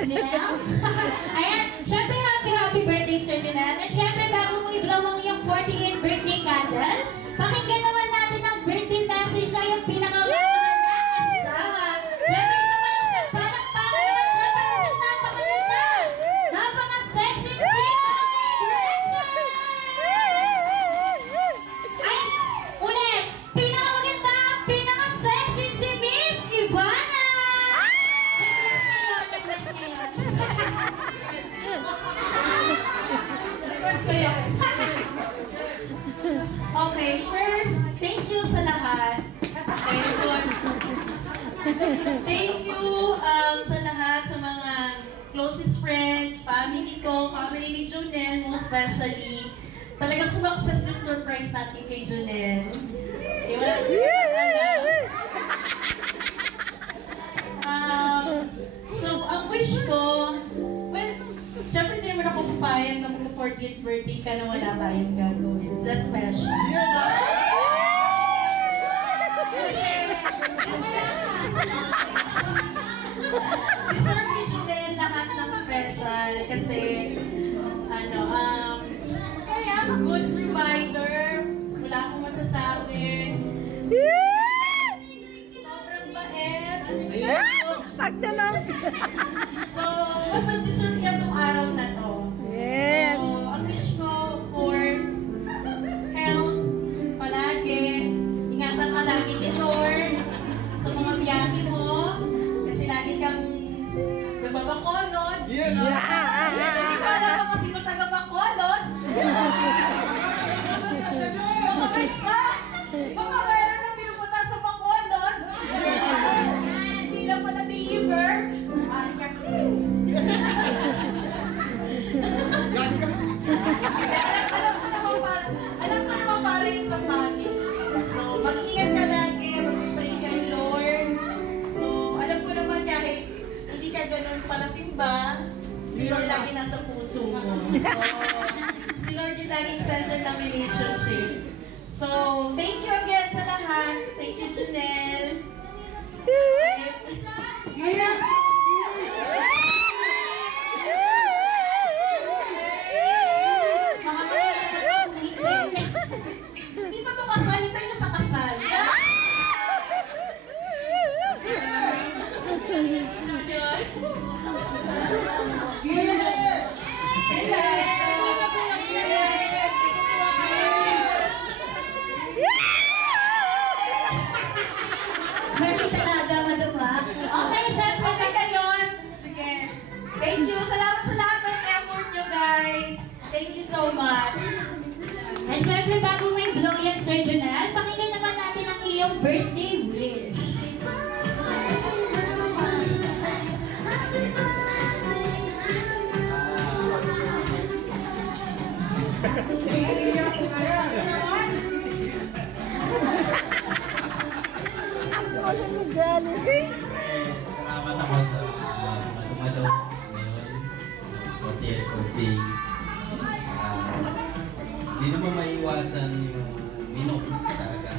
Junel. Ayan, syempre happy birthday, Sir Junel. At syempre, bago mo i-blow ang iyong 48th birthday candle, pakinggan naman natin ang birthday message na yung pinakamaganda at asawa. Syempre, okay, first, thank you sa lahat. Thank you sa lahat, sa mga closest friends, family ko, family ni Junel, most especially. Talagang sumakses yung surprise natin kay Junel. So, ang wish ko, well, syempre hindi naman ako papayag na mag-40th birthday ka na wala tayong gagawin. That's special. Deserve ni Junel lahat ng special kasi good reminder, wala akong masasabi. Sobrang bait. Pagtanong. So, basta deserve niya itong araw na to. Yes. So, ang wish ko, of course, health, palagi. Ingatan ka lagi ni Lord sa mga biyahe mo. Kasi lagi kang nababakolot. Yeah. Hindi ka naman kasi matagabakolot. Makakait ka. Baka mayroon na pinupunta sa bakolot. Hindi lang pa na-deliver. Ay, kasi. Alam ko naman para yun sa family. So, mag-ingat ka lagi, mag-pray kay Lord. So, alam ko naman kahit hindi ka ganun pala simba, si Lord lagi nasa puso mo. So, si Lord yung laging center ng relationship. So, thank you again sa lahat. Thank you, Junel. Hindi pa ito kasal, hintay nyo sa kasal. Okay, syempre. Okay ka yun? Sige. Thank you. Salamat sa lahat ng effort nyo, guys. Thank you so much. At syempre, bago may blow yan, Sir Junel, pakinggan naman natin ang iyong birthday wish. Ang ni Jollibee. Salamat ako sa tumalo ngayon. 40th birthday. Hindi naman maiwasan yung minok talaga.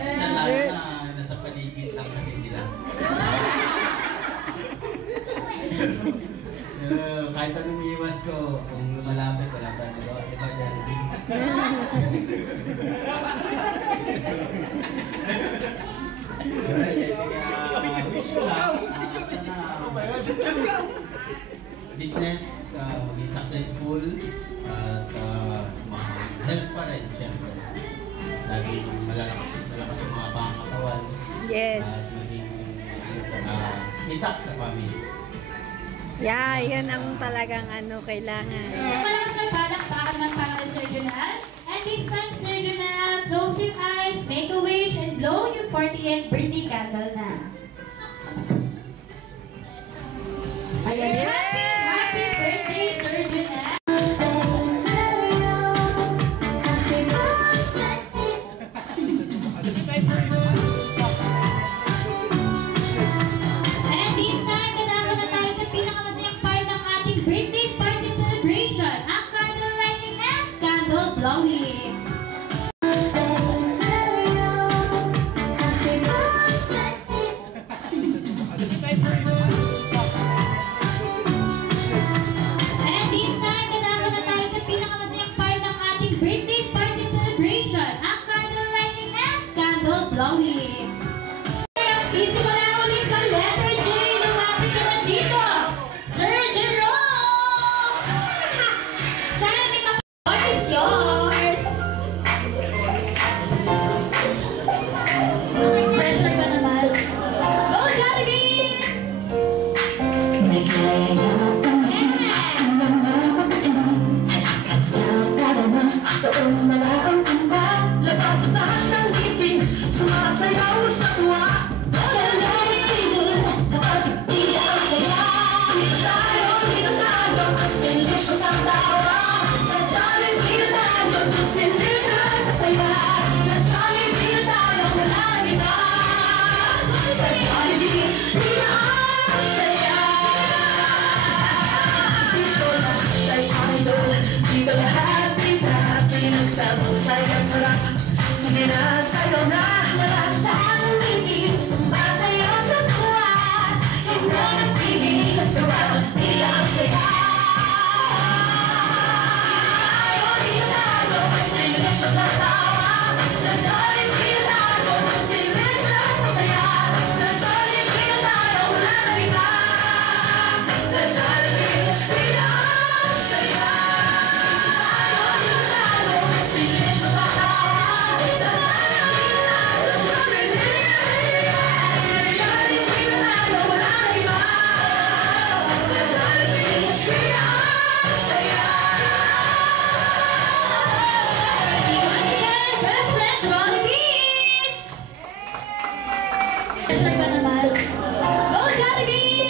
Sa lahat na nasa paligid lang kasi sila. Kahit anong iwas ko, kung lumalapit, wala pa nagawa. Diba dyan? Wish ko lang, sana business maging successful at health pa rin, syempre. Laging malakas yung mga pangatawan. Yes. At maging intact sa family. Yeah, yan ang talagang kailangan. Maraming nagbalakbakan ng pangalan, Sir Junel. And this time, Sir Junel, close your eyes, make a wish, and blow your 40th birthday candle na. Ayan. Happy birthday, Sir Junel. And this time, nadama na tayo sa pinakamasayang part ng ating birthday party celebration, ang candle lighting and candle blowing. Labas lahat ng ngipin, sumasayaw sa tuwa. Dito tayo, mas delicious ang tawa. Sa Jollibee tayo, juicy delicious sa saya. Sa Jollibee tayo, wala na iba. Sa Jollibee, pinakasaya. Dito lahat ay idol, dito lahat nagsabang sayang sarap. Sige na, sayo na. Labas ang ngipin, sumasayaw sa tuwa. Hindi nagpili, gawa, tila ang saya. Dito tayo, mas delicious sa tawa. Sa Jollibee tayo, mas delicious sa saya. Sa Jollibee tayo, wala na iba. Sa Jollibee, pinakasaya. Go Jollibee!